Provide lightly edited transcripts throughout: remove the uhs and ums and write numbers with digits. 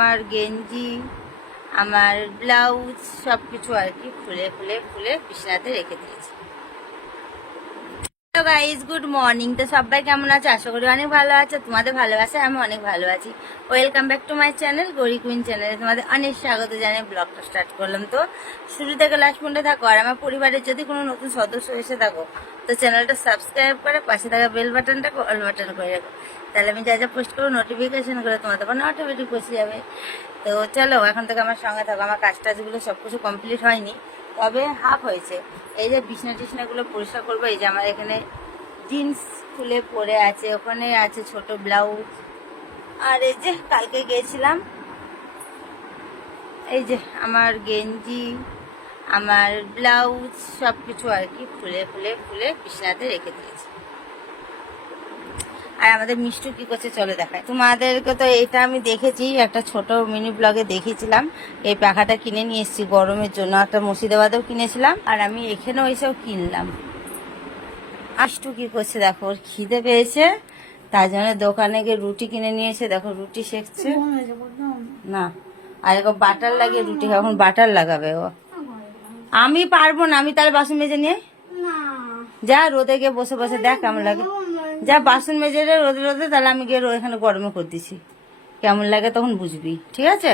আমার গেঞ্জি, আমার ব্লাউজ সবকিছু আর কি খুলে খুলে খুলে বিছানাতে রেখে দিয়েছি। Hello guys, good morning. তো সবাই কেমন আছে? আশা করি অনেক ভালো আছে। তোমাদের ভালোবাসা আমি অনেক ভালো আছি। Welcome back to my channel Gauri queen চ্যানেলে তোমাদের অনেক স্বাগত জানিয়ে ব্লগটা স্টার্ট করলাম। তো শুরু থেকে লাস্ট পর্যন্ত থাকো। আর আমার পরিবারের যদি কোনো নতুন সদস্য এসে থাকো তো চ্যানেলটা সাবস্ক্রাইব করে পাশে থাকা বেল বাটনটা অল বাটন করে রাখো, তাহলে আমি যা যা পোস্ট করবো নোটিফিকেশন করে তোমাদের কোনো অটোমেটিক পৌঁছে যাবে। তো চলো এখন থেকে আমার সঙ্গে থাকো। আমার কাজ টাজগুলো সব কিছু কমপ্লিট হয়নি, তবে হাফ হয়েছে। এই যে বিছনা টিছনাগুলো পরিষ্কার করবো। এই যে আমার এখানে জিন্স খুলে পরে আছে, ওখানে আছে ছোট ব্লাউজ। আর এই যে কালকে গিয়েছিলাম, এই যে আমার গেঞ্জি, আমার ব্লাউজ সবকিছু আর কি খুলে খুলে খুলে বিছানাতে রেখে দিয়েছি। আর আমাদের মিষ্টু কি করছে চলে দেখায় তোমাদেরকে। তো এটা আমি দেখেছি, একটা ছোট মিনি ব্লগে দেখিয়েছিলাম। এই পাখাটা কিনে নিয়ে এসেছি গরমের জন্য। একটা মুর্শিদাবাদেও কিনেছিলাম, আর আমি এখানেও এসেও কিনলাম। মিষ্টু কি করছে দেখো, ওর খিদে পেয়েছে, তার জন্য দোকানে গিয়ে রুটি কিনে নিয়ে এসে দেখো রুটি সেঁকছে না। আর এখন বাটার লাগিয়ে রুটি, এখন বাটার লাগাবে ও। আমি পারবো না, আমি তাহলে বাসন মেজে নিয়ে যা, রোদে গিয়ে বসে বসে দেখ কেমন লাগে। যা বাসন মেজে রে রোদে রোদে, তাহলে আমি গিয়ে এখানে গরমে করে দিছি, কেমন লাগে তখন বুঝবি। ঠিক আছে,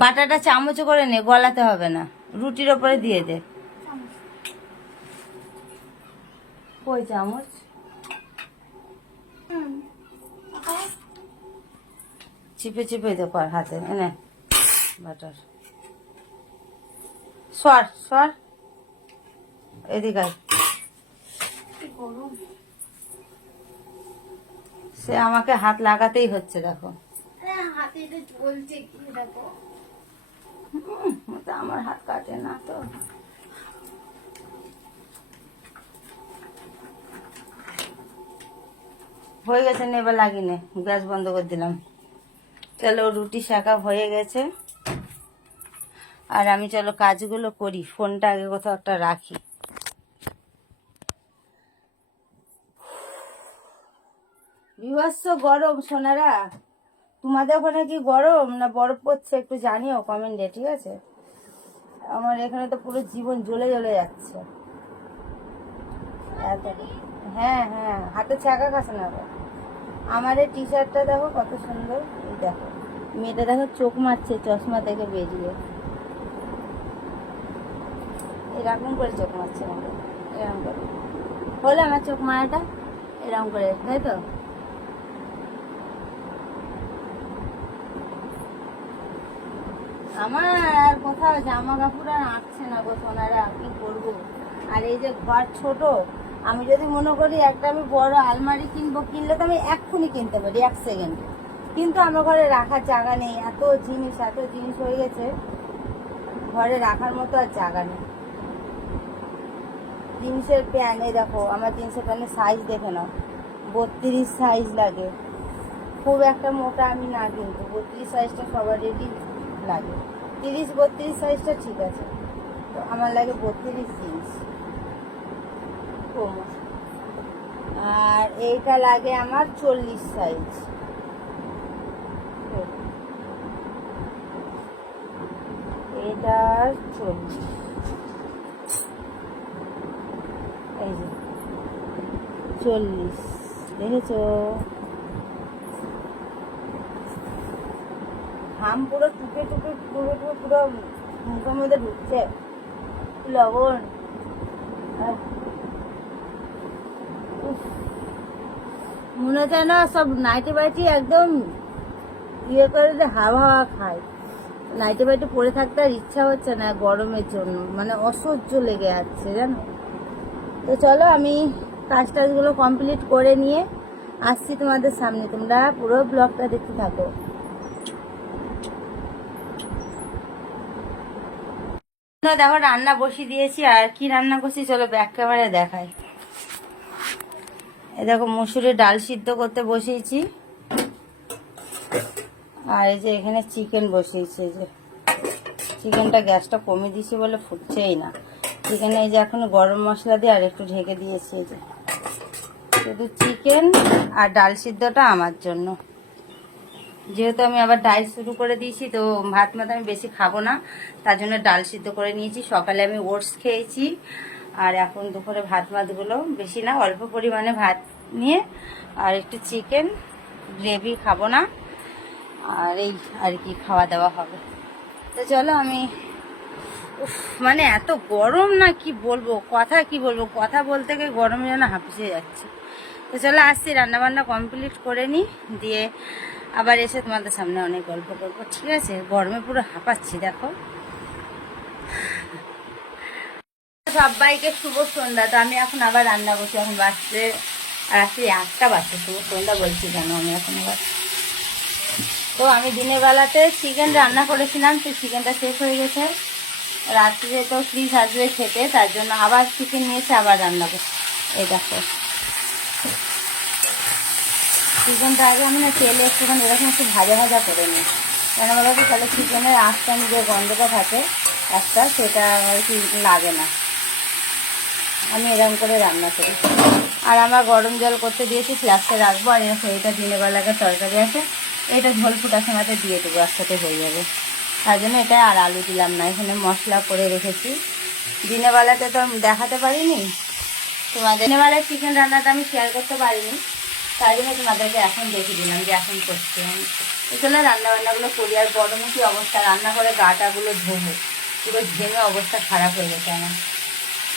বাটারটা চামচ করে নে, গলাতে হবে না, রুটির ওপরে দিয়ে দে। কই চামচ? চিপে চিপে দে কর হাতে, এনে বাটার সর সর, এদিকে সে আমাকে হাত লাগাতেই হচ্ছে দেখো। আমার হাত কাটে না তো। হয়ে গেছে, নেবার লাগিনে গ্যাস বন্ধ করে দিলাম। চলো রুটি শাকা হয়ে গেছে, আর আমি চলো কাজগুলো করি। ফোনটা আগে কোথাও একটা রাখি। বিভৎস গরম সোনারা, তোমাদের ওখানে কি গরম না বরফ পড়ছে একটু জানিও কমেন্টে, ঠিক আছে? আমার এখানে তো পুরো জীবন জ্বলে জ্বলে যাচ্ছে। হ্যাঁ হ্যাঁ, হাতে ছাকা খাস না। আমার এই টি শার্টটা দেখো কত সুন্দর। এই দেখো মেয়েটা দেখো চোখ মারছে চশমা থেকে বেরিয়ে, এরকম করে চোখ মারছে আমাকে, এরকম করে হলে আমার চোখ মারাটা এরকম করে, তাই তো? আমার আর কোথাও জামা কাপড় আর আঁকছে না গো সোনারা, কি করবো। আর এই যে ঘর ছোট, আমি যদি মনে করি একটা আমি বড় আলমারি কিনবো, কিনলে তো আমি এক্ষুনি কিনতে পারি 1 সেকেন্ডে, কিন্তু আমার ঘরে রাখার জায়গা নেই। এত জিনিস হয়ে গেছে, ঘরে রাখার মতো আর জায়গা নেই। জিন্সের প্যান্ট, এই দেখো আমার জিন্সের প্যান্টের সাইজ দেখে নাও, 32 সাইজ লাগে। খুব একটা মোটা আমি না, কিন্তু 32 সাইজটা সবারই লাগে। 30-32 সাইজটা ঠিক আছে, তো আমার লাগে 32 জিন্স। আর এইটা লাগে আমার 40 সাইজ। এটা 40, এই যে 40 দেখেছো? ঘাম পুরো টুকে টুকে টুকে টুকে পুরো মুখের মধ্যে ঢুকছে, লবণ। মনে হচ্ছে না সব নাইটি বাইটি একদম ইয়ে করে হাওয়া হাওয়া খায়। নাইটি বাইটি পরে থাকতে আর ইচ্ছা হচ্ছে না গরমের জন্য, মানে অসহ্য লেগে যাচ্ছে জানো। তো চলো আমি কাজ টাজগুলো কমপ্লিট করে নিয়ে আসছি তোমাদের সামনে, তোমরা পুরো ব্লগটা দেখতে থাকো। দেখো রান্না বসিয়ে দিয়েছি, আর কি রান্না করছি চলো ব্যাক ক্যামেরায় দেখাই। এই দেখো মুসুরির ডাল সিদ্ধ করতে বসিয়েছি, আর এই যে এখানে চিকেন বসিয়েছি। এই যে চিকেনটা গ্যাসটা কমিয়ে দিয়েছি বলে ফুটছেই না। চিকেনে এই যে এখন গরম মশলা দিয়ে আর একটু ঢেকে দিয়েছি। এই যে শুধু চিকেন আর ডাল সিদ্ধটা আমার জন্য। যেহেতু আমি আবার ডায়েট শুরু করে দিয়েছি, তো ভাত মাত আমি বেশি খাবো না, তার জন্য ডাল সিদ্ধ করে নিয়েছি। সকালে আমি ওটস খেয়েছি, আর এখন দুপুরে ভাত মাতগুলো বেশি না, অল্প পরিমাণে ভাত নিয়ে আর একটু চিকেন গ্রেভি খাবো না, আর এই আর কি খাওয়া দাওয়া হবে। তো চলো আমি মানে এত গরম না, কি বলবো, কথা বলতে গিয়ে গরমে যেন হাঁপিয়ে যাচ্ছে। তো চলো আসছি, রান্নাবান্না কমপ্লিট করে নিই, দিয়ে আবার এসে তোমাদের সামনে অনেক গল্প করবো, ঠিক আছে? গরমে পুরো হাঁপাচ্ছি দেখো। সবাইকে শুভ সন্ধ্যা। তো আমি এখন আবার রান্না করছি, এখন বাজছে রাত্রি 8টা বাজছে। শুভ সন্ধ্যা বলছি কেন আমি এখন আবার। তো আমি দিনের বেলাতে চিকেন রান্না করেছিলাম, তো চিকেনটা শেষ হয়ে গেছে। রাত্রে তো ফ্রিজ আসবে খেতে, তার জন্য আবার চিকেন নিয়েছে, আবার রান্না করছি। এই দেখো চিকেনটা আগে আমি না তেলে একটুখানি এরকম একটু ভাজা ভাজা করে নিই, কেন বলো তো, তাহলে চিকেনের আঁচটা যে গন্ধটা থাকে একটা, সেটা আর কি লাগে না। আমি এরকম করে রান্না করি। আর আমার গরম জল করতে দিয়েছি, ফ্লাক্সে রাখবো। আর এরকম এটা দিনের বেলাকে তরকারি আছে, এটা ঝোল ফুটার সময়তে দিয়ে দেবো, একসাথে হয়ে যাবে। তার জন্য এটা আর আলু দিলাম না, এখানে মশলা করে রেখেছি। দিনের বেলাতে তো দেখাতে পারিনি তোমাদের, দিনের বেলায় চিকেন রান্নাটা আমি শেয়ার করতে পারিনি, তাই জন্য তোমাদেরকে এখন দেখিয়ে দিলাম যে এখন করছি আমি। এখানে রান্নাবান্নাগুলো করি। আর গরমে কি অবস্থা, রান্না করে গাটাগুলো ধোবো, পুরো ঘেমে অবস্থা খারাপ হয়ে গেছে আমার।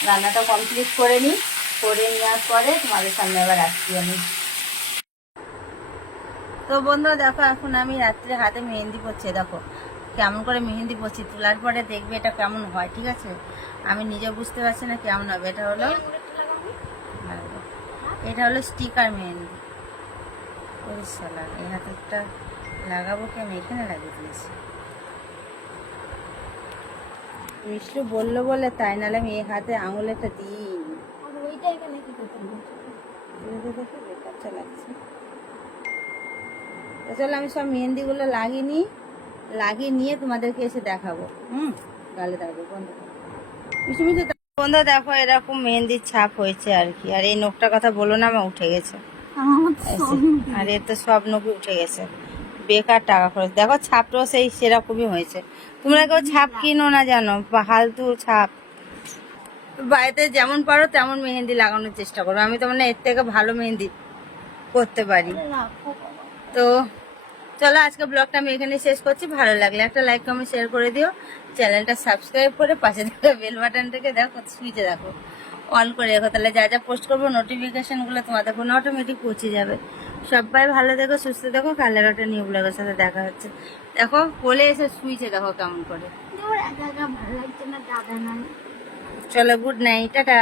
রান্নাটা কমপ্লিট করে নিই, করে নেওয়ার পরে তোমাদের সামনে আবার আসছি আমি। তো বন্ধুরা দেখো, এখন আমি রাত্রে হাতে মেহেন্দি পরছি, দেখো কেমন করে মেহেন্দি পরছি। তোলার পরে দেখবে এটা কেমন হয়, ঠিক আছে? আমি নিজে বুঝতে পারছি না কেমন হবে। এটা হলো স্টিকার মেহেন্দি। ওই শালা, এই হাতে একটা লাগাবো কি, আমি এখানে লাগিয়ে দিয়েছি। মিষ্টি বললো বলে তাই, নাহলে আমি এই হাতে আঙুলেটা দিই। বেকারটা লাগছে। চলো আমি সব মেহেন্দিগুলো লাগিয়ে নিয়ে তোমাদেরকে এসে দেখাবো। গালে থাকবে বন্ধু। বন্ধু দেখো, এরকম মেহেন্দির ছাপ হয়েছে আর কি। আর এই নখটার কথা বলো না, আমার উঠে গেছে। আর এর তো সব নখই উঠে গেছে, বেকার টাকা খরচ। দেখো ছাপটাও সেই সেরকমই হয়েছে। তোমরা কেউ ছাপ কিনো না জানো, ফালতু ছাপ। বাড়িতে যেমন পারো তেমন মেহেন্দি লাগানোর চেষ্টা করো। আমি তো মানে এর থেকে ভালো মেহেন্দি করতে পারি। তো চলো আজকে ব্লগটা আমি এখানে শেষ করছি। ভালো লাগলে একটা লাইক কমেন্ট শেয়ার করে দিও, চ্যানেলটা সাবস্ক্রাইব করে পাশে থাকা বেল বাটনটাকে দেখো, সুইচে দেখো অন করে রেখো, তাহলে যা যা পোস্ট করবো নোটিফিকেশনগুলো তোমাদের ফোনে অটোমেটিক পৌঁছে যাবে। সবাই ভালো দেখো, সুস্থ দেখো। কালের একটা নিউ ব্লগের সাথে দেখা হচ্ছে। দেখো বলে এসে সুইচে দেখো কেমন করে। চলো গুড নাইট, টাটা।